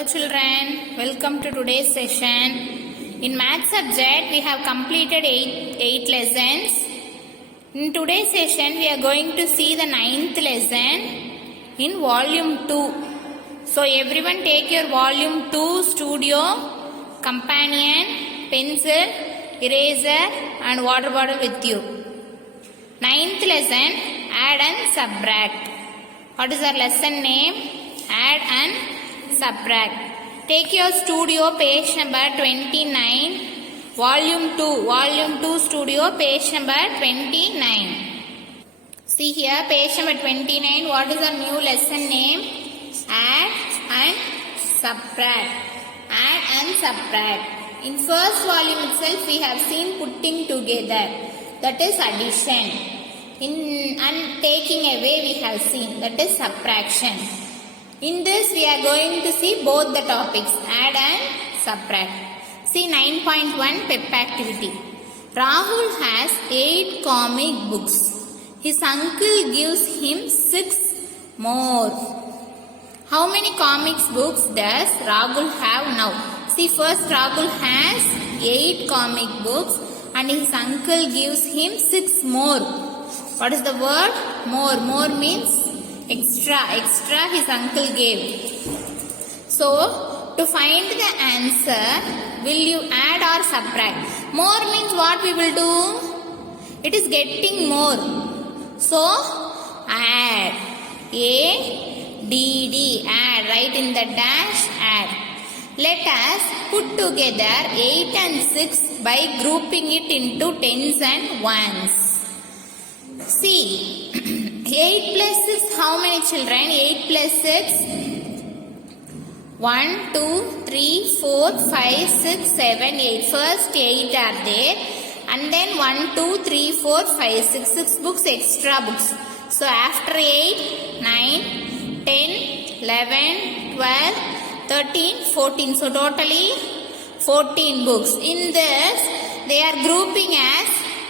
Hello children, welcome to today's session. In math subject we have completed 8 lessons. In today's session we are going to see the 9th lesson in volume 2. So everyone take your volume 2 studio, companion, pencil, eraser and water bottle with you. 9th lesson, add and subtract. What is our lesson name? Add and subtract. Take your studio page number 29, volume 2 studio page number 29. See here page number 29, what is our new lesson name? Add and subtract. Add and subtract. In first volume itself we have seen putting together, that is addition. And taking away we have seen, that is subtraction. In this we are going to see both the topics, add and subtract. See 9.1 pep activity. Rahul has 8 comic books. His uncle gives him 6 more. How many comics books does Rahul have now? See first Rahul has 8 comic books and his uncle gives him 6 more. What is the word? More. More means extra his uncle gave. So, to find the answer, will you add or subtract? More means what we will do? It is getting more. So, add. A-D-D, add. Write in the dash, add. Let us put together 8 and 6 by grouping it into tens and ones. See. 8 plus 6, how many children? 8 plus 6, 1, 2, 3, 4, 5, 6, 7, 8. First 8 are there and then 1, 2, 3, 4, 5, 6 books, extra books. So after 8, 9, 10, 11, 12, 13, 14. So totally 14 books. In this, they are grouping as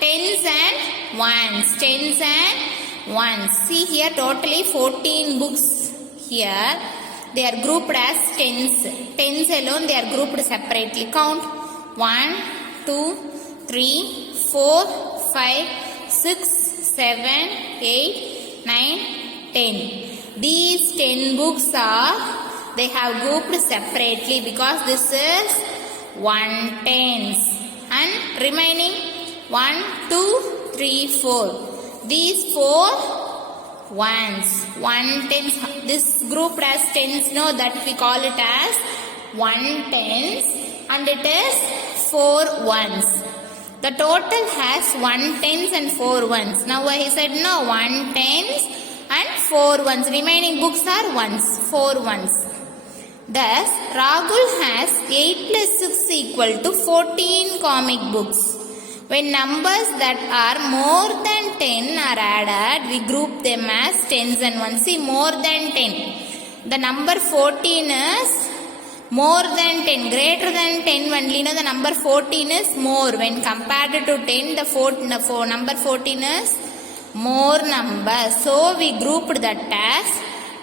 tens and ones. Tens and ones. See here totally 14 books here. They are grouped as tens. Tens alone they are grouped separately. Count 1, 2, 3, 4, 5, 6, 7, 8, 9, 10. These 10 books are, they have grouped separately because this is 1 tens. And remaining 1, 2, 3, 4. These 4 ones, 1 tens, this group as tens, no, that we call it as 1 tens and it is 4 ones. The total has 1 tens and 4 ones. Now I said no, 1 tens and 4 ones. Remaining books are ones, 4 ones. Thus, Rahul has 8 plus 6 equal to 14 comic books. When numbers that are more than 10 are added, we group them as tens and ones. See, more than 10. The number 14 is more than 10. Greater than 10 only. No, the number 14 is more. When compared to 10, the number 14 is more number. So, we grouped that as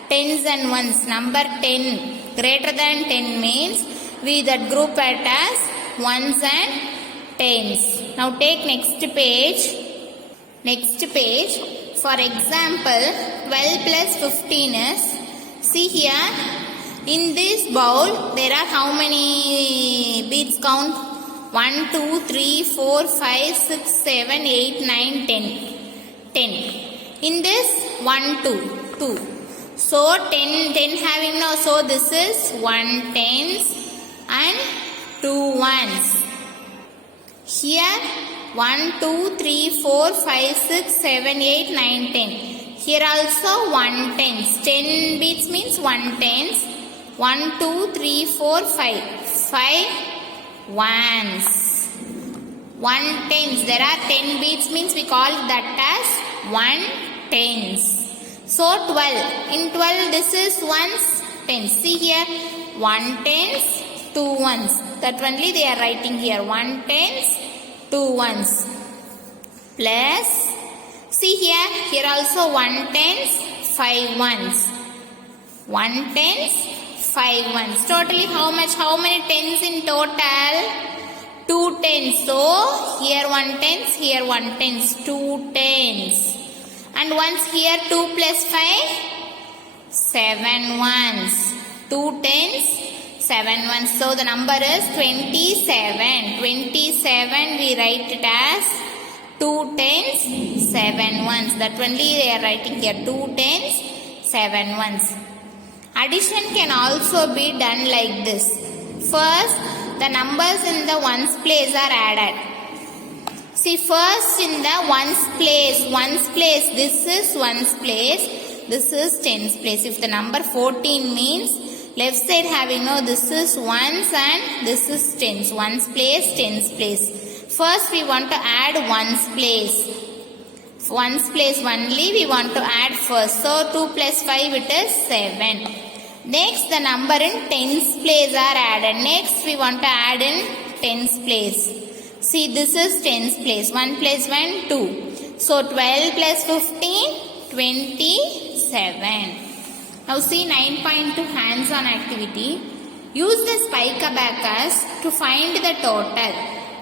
tens and ones. Number 10. Greater than 10 means we that group it as ones and tens. Now take next page. Next page. For example, 12 plus 15 is, see here, in this bowl there are how many beads? Count 1, 2, 3, 4, 5, 6, 7, 8, 9, 10. 10. In this 1, 2, 2. So 10 having now, so this is 1 tens and 2 ones. Here 1, 2, 3, 4, 5, 6, 7, 8, 9, 10. Here also 1 tens. 10 beads means 1 tens. 1, 2, 3, 4, 5. 5 ones. 1 tens. There are 10 beads means we call that as 1 tens. So 12. In 12 this is ones, tens. See here 1 tens, 2 ones. That only they are writing here. 1 tens, 2 ones. Plus, see here also 1 tens, 5 ones. 1 tens, 5 ones. Totally how much? How many tens in total? 2 tens. So here 1 tens, here 1 tens. 2 tens. And once here 2 plus 5, 7 ones. 2 tens, 7 ones. So the number is 27. 27 we write it as 2 tens, 7 ones. That only they are writing here. 2 tens, 7 ones. Addition can also be done like this. First, the numbers in the ones place are added. See, first in the ones place, this is ones place, this is tens place. If the number 14 means, left side having no, this is ones and this is tens. Ones place, tens place. First we want to add ones place. Ones place only we want to add first. So 2 plus 5 it is 7. Next the number in tens place are added. Next we want to add in tens place. See, this is tens place. 1 plus 1, 2. So 12 plus 15, 27. Now see 9.2 hands-on activity. Use the spike abacus to find the total.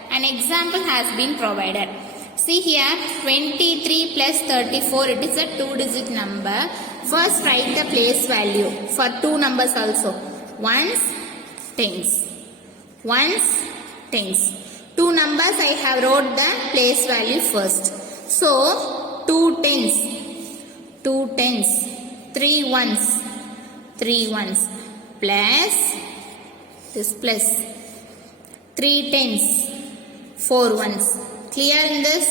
An example has been provided. See here 23 plus 34, it is a 2-digit number. First write the place value for 2 numbers also. Ones, tens. Ones, tens. 2 numbers I have wrote the place value first. So 2 tens. 2 tens. 3 ones. 3 ones. Plus this plus 3 tens. 4 ones. Clear in this?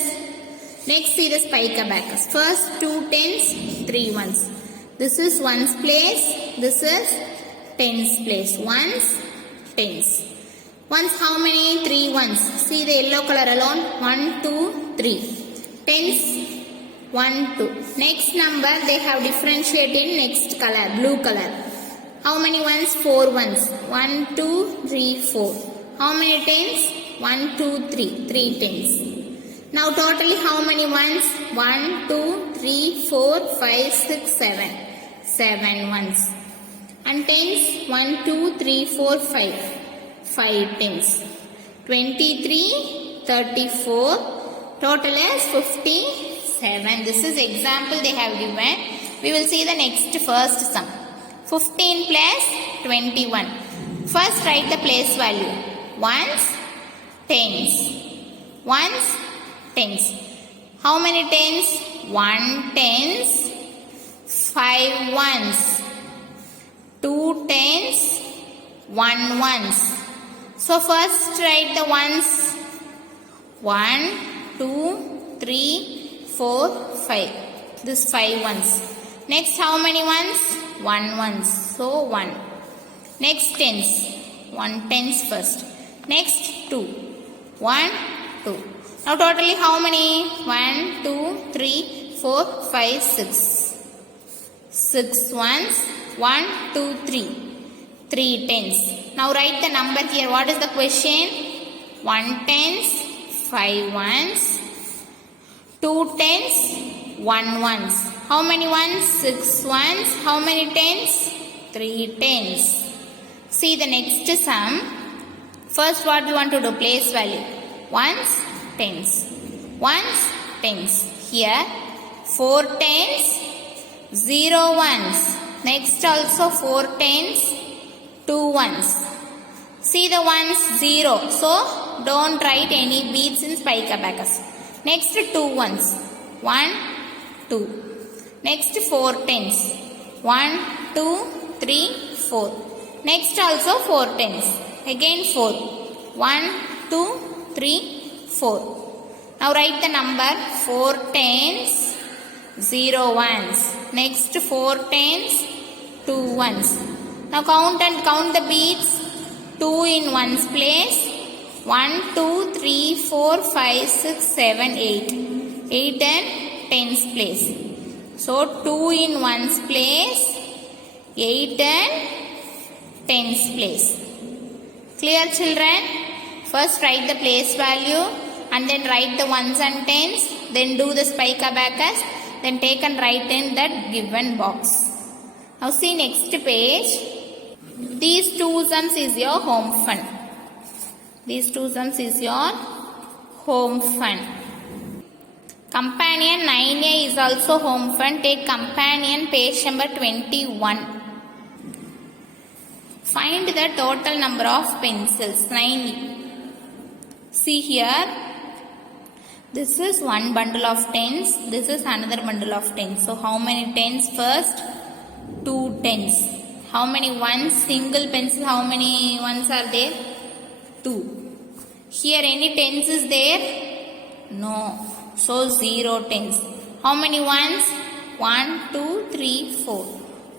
Next see the spike abacus. First 2 tens, 3 ones. This is ones place. This is tens place. Ones, tens. Ones how many? 3 ones. See the yellow color alone. 1, 2, 3. Tens 1, 2. Next number they have differentiated in next color. Blue color. How many ones? 4 ones. 1, 2, 3, 4. How many tens? 1, 2, 3. 3 tens. Now totally how many ones? 1, 2, 3, 4, 5, 6, 7. 7 ones. And tens? 1, 2, 3, 4, 5. 5 tens. 23, 34. Total is 57. This is example they have given. We will see the next first sum. 15 plus 21. First write the place value. Ones, tens. Ones, tens. How many tens? 1 tens, 5 ones, 2 tens, 1 ones. So first write the ones. 1, 2, 3, 4, 5. This 5 ones. Next how many ones? 1 ones. So 1. Next tens. 1 tens first. Next 2. 1, 2. Now totally how many? 1, 2, 3, 4, 5, 6. 6 ones. 1, 2, 3. 3 tens. Now write the number here. What is the question? 1 tens, 5 ones. 2 tens, 1 ones. How many ones? 6 ones. How many tens? 3 tens. See the next sum. First what we want to do? Place value. Ones, tens. Ones, tens. Here 4 tens, 0 ones. Next also 4 tens, 2 ones. See the ones 0. So don't write any beads in spike abacus. Next 2 ones. 1, 2. Next 4 tens. 1, 2, 3, 4. Next also 4 tens. Again 4. 1, 2, 3, 4. Now write the number. 4 tens, 0 ones. Next 4 tens, 2 ones. Now count the beads. 2 in ones place. 1, 2, 3, 4, 5, 6, 7, 8. 8 and tens place. So 2 in ones place. 8 and tens place. Clear children? First write the place value and then write the ones and tens. Then do the spike abacus. Then take and write in that given box. Now see next page. These two sums is your home fund. These two sums is your home fund. Companion 9A is also home fund. Take companion page number 21. Find the total number of pencils. 9. See here. This is one bundle of tens. This is another bundle of tens. So how many tens first? 2 tens. How many ones? Single pencil. How many ones are there? 2. Here any tens is there? No. So 0 tens. How many ones? 1, 2, 3, 4.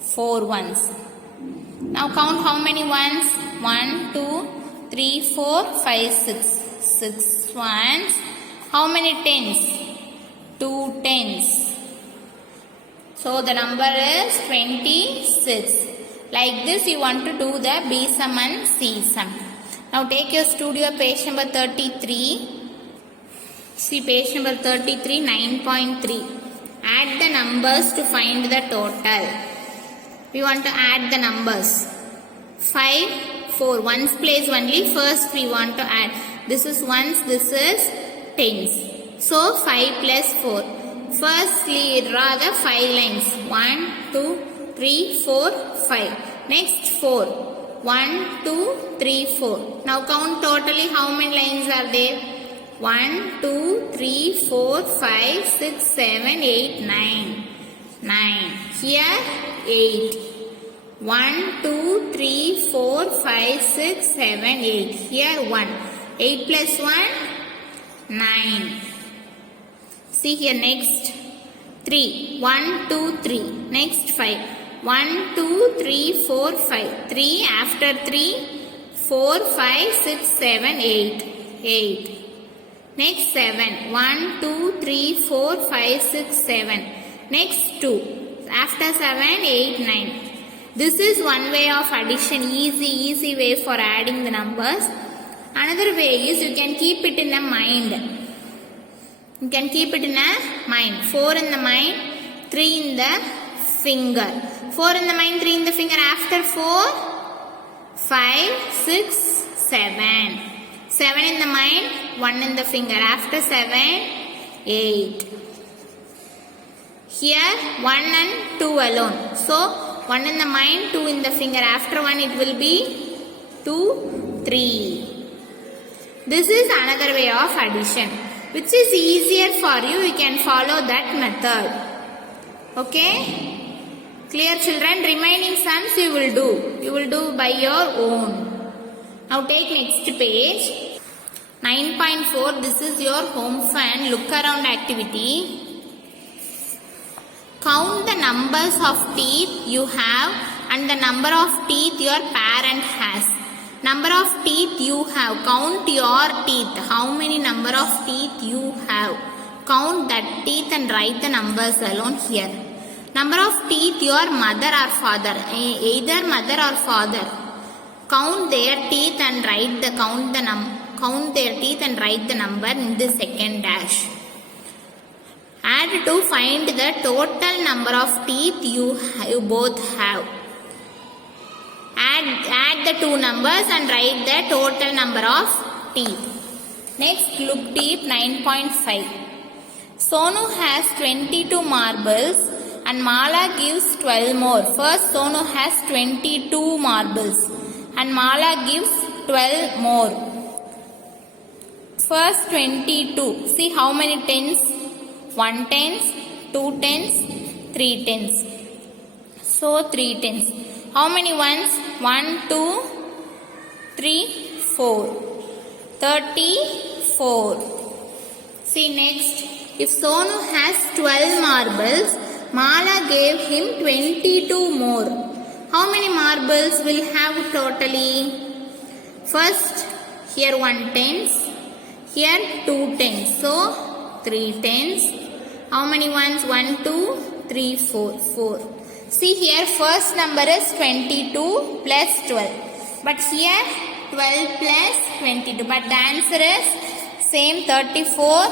4 ones. Now count how many ones? 1, 2, 3, 4, 5, 6. 6 ones. How many tens? 2 tens. So the number is 26. Like this you want to do the B sum and C sum. Now take your studio page number 33. See page number 33, 9.3. Add the numbers to find the total. We want to add the numbers. 5, 4. Ones place only. First we want to add. This is ones, this is tens. So 5 plus 4. Firstly draw the 5 lines. 1, 2, 3, 4, 5. Next 4. 1, 2, 3, 4. Now count totally how many lines are there? 1, 2, 3, 4, 5, 6, 7, 8, 9. 9. Here 8. 1, 2, 3, 4, 5, 6, 7, 8. Here 1. 8 plus 1, 9. See here next 3. 1, 2, 3. Next 5. 1, 2, 3, 4, 5. 3 after 3. 4, 5, 6, 7, 8. 8. Next 7. 1, 2, 3, 4, 5, 6, 7. Next 2. After 7, 8, 9. This is one way of addition. Easy way for adding the numbers. Another way is you can keep it in a mind. You can keep it in a mind. 4 in the mind, 3 in the finger. 4 in the mind, 3 in the finger. After 4, 5, 6, 7. 7 in the mind, 1 in the finger. After 7, 8. Here 1 and 2 alone. So 1 in the mind, 2 in the finger. After 1 it will be 2, 3. This is another way of addition. Which is easier for you, you can follow that method. Okay? Clear children? Remaining sums you will do. You will do by your own. Now take next page. 9.4. This is your home fund. Look around activity. Count the numbers of teeth you have and the number of teeth your parent has. Number of teeth you have. Count your teeth. How many number of teeth you have. Count that teeth and write the numbers alone here. Number of teeth your mother or father. Either mother or father. Count their teeth and write the count their teeth and write the number in the second dash. Add to find the total number of teeth you both have. Add the two numbers and write the total number of teeth. Next, look deep. 9.5. Sonu has 22 marbles and Mala gives 12 more. First, Sonu has 22 marbles and Mala gives 12 more. First 22. See how many tens? 1 tens, 2 tens, 3 tens. So 3 tens. How many ones? 1, 2, 3, 4. 34. See next. If Sonu has 12 marbles, Mala gave him 22 more. How many marbles will have totally? First, here 1 tens, here 2 tens. So 3 tens. How many ones? 1, 2, 3, 4. 4. See here first number is 22 plus 12. But here 12 plus 22. But the answer is same 34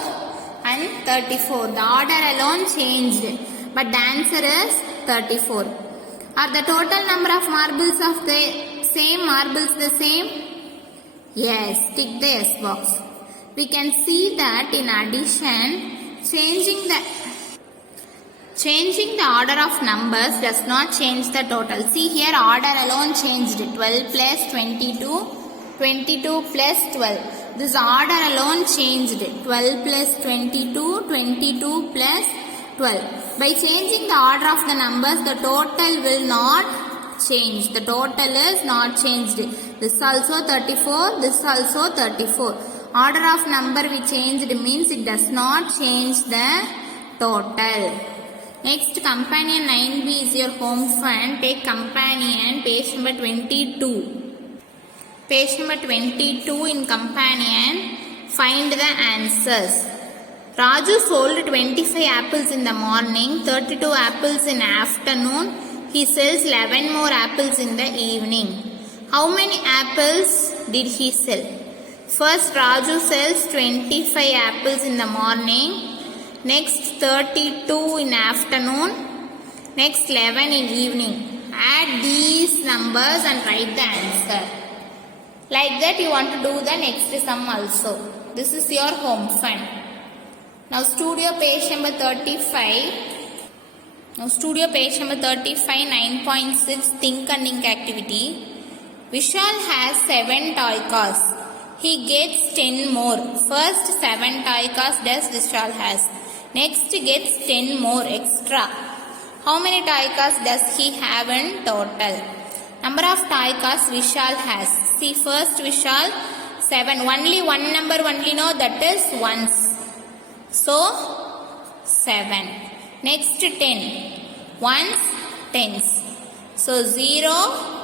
and 34. The order alone changed. But the answer is 34. Are the total number of marbles of the same marbles the same? Yes, tick the yes box. We can see that in addition, changing the order of numbers does not change the total. See here, order alone changed. 12 plus 22, 22 plus 12. This order alone changed. 12 plus 22, 22 plus 12. By changing the order of the numbers, the total will not change. The total is not changed. This also 34, this also 34. Order of number we changed means it does not change the total. Next, companion 9b is your home fund. Take companion, page number 22. Page number 22 in companion, find the answers. Raju sold 25 apples in the morning, 32 apples in afternoon. He sells 11 more apples in the evening. How many apples did he sell? First, Raju sells 25 apples in the morning. Next, 32 in afternoon. Next, 11 in evening. Add these numbers and write the answer. Like that, you want to do the next sum also. This is your home fund. Now, studio page number 35. Now, studio page number 35, 9.6, think and ink activity. Vishal has 7 toy cars. He gets 10 more. First 7 toy cars does Vishal has. Next gets 10 more extra. How many toy cars does he have in total? Number of toy cars Vishal has. See, first Vishal 7. Only one number only know, that is ones. So 7. Next 10. Ones, tens. So 0,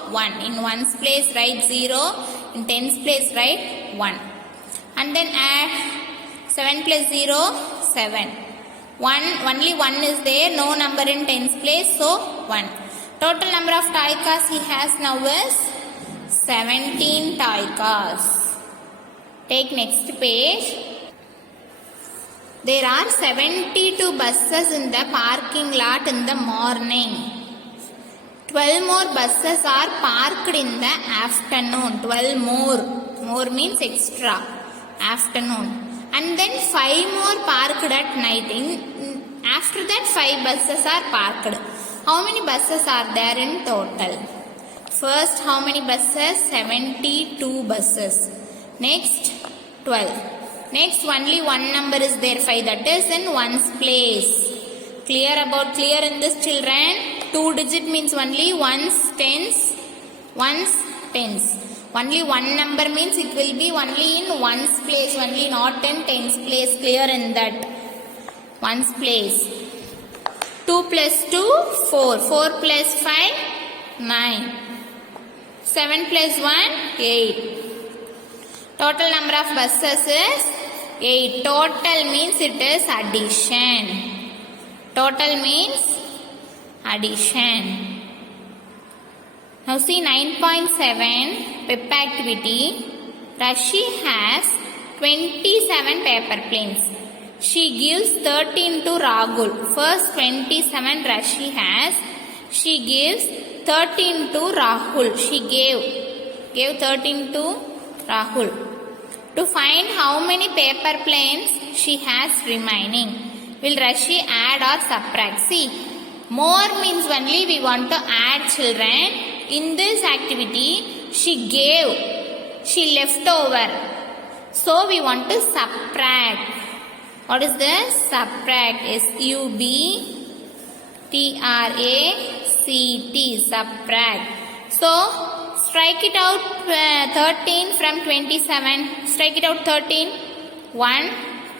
1. In ones place write 0. In tens place write 1. And then add 7 plus 0, 7. 1, only 1 is there, no number in tens place, so 1. Total number of toy cars he has now is 17 toy cars. Take next page. There are 72 buses in the parking lot in the morning. 12 more buses are parked in the afternoon. 12 more. More means extra. Afternoon. And then 5 more parked at night. After that 5 buses are parked. How many buses are there in total? First, how many buses? 72 buses. Next, 12. Next, only one number is there, 5. That is in ones place. Clear in this, children? 2 digit means only ones, tens. Ones, tens. Only one number means it will be only in ones place, only not in tens place. Clear in that. Ones place. 2 plus 2, 4. 4 plus 5, 9. 7 plus 1, 8. Total number of buses is 8. Total means it is addition. Total means addition. Now see 9.7 pep activity. Rashi has 27 paper planes. She gives 13 to Rahul. First 27 Rashi has. She gives 13 to Rahul. She gave 13 to Rahul. To find how many paper planes she has remaining, will Rashi add or subtract? See, more means only we want to add, children. In this activity, she gave, she left over. So we want to subtract. What is this? Subtract. S-U-B-T-R-A-C-T. Subtract. So, strike it out 13 from 27. Strike it out 13. 1,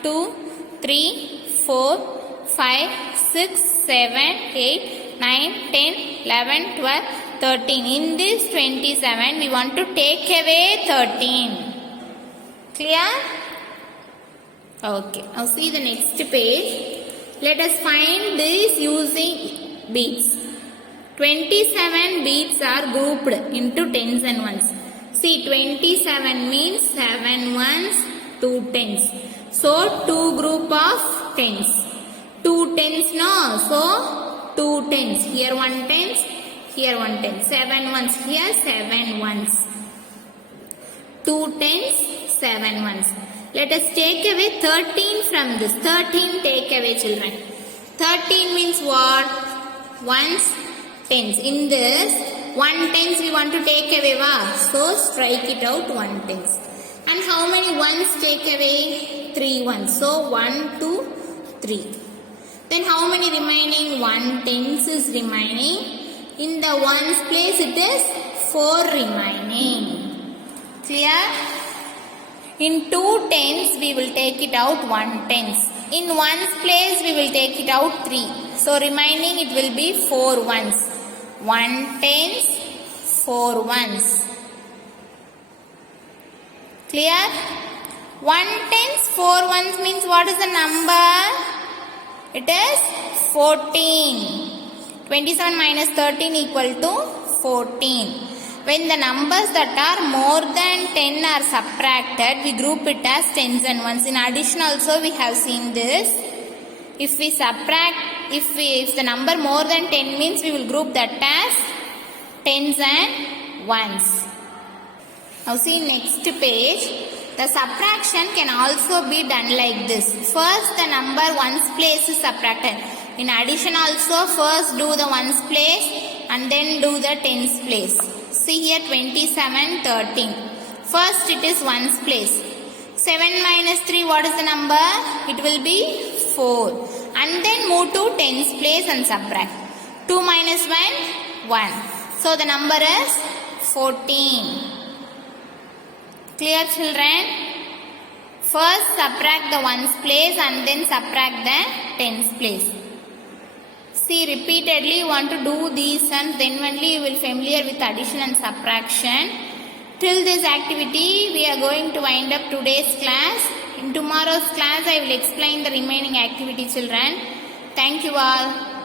2, 3, 4, 5, 6, 7, 8, 9, 10, 11, 12, 13. In this 27, we want to take away 13. Clear? Okay. Now see the next page. Let us find this using beads. 27 beads are grouped into tens and ones. See, 27 means 7 ones, 2 tens. So, 2 group of tens. 2 tens, no? So, 2 tens. Here 1 tens, here 1 10. 7 ones, here 7 ones. 2 tens, 7 ones. Let us take away 13 from this. 13 take away, children. 13 means what? Ones, tens. In this, 1 tens we want to take away, wa? So strike it out 1 tens. And how many ones take away? 3 ones. So 1, 2, 3. Then how many remaining? 1 tens is remaining. In the ones place it is 4 remaining. Clear? In 2 tens we will take it out 1 tens. In ones place we will take it out 3. So remaining it will be 4 ones. 1 tens, 4 ones. Clear? 1 tens, 4 ones means what is the number? It is 14. 27 minus 13 equal to 14. When the numbers that are more than 10 are subtracted, we group it as tens and ones. In addition also we have seen this. If we subtract, if the number more than 10 means we will group that as tens and ones. Now see next page. The subtraction can also be done like this. First the number ones place is subtracted. In addition also first do the ones place and then do the tens place. See here 27, 13. First it is ones place. 7 minus 3 what is the number? It will be 4. And then move to tens place and subtract. 2 minus 1, 1. So the number is 14. Clear, children? First subtract the ones place and then subtract the tens place. See, repeatedly you want to do these sums, then only you will familiar with addition and subtraction. Till this activity we are going to wind up today's class. In tomorrow's class I will explain the remaining activity, children. Thank you all.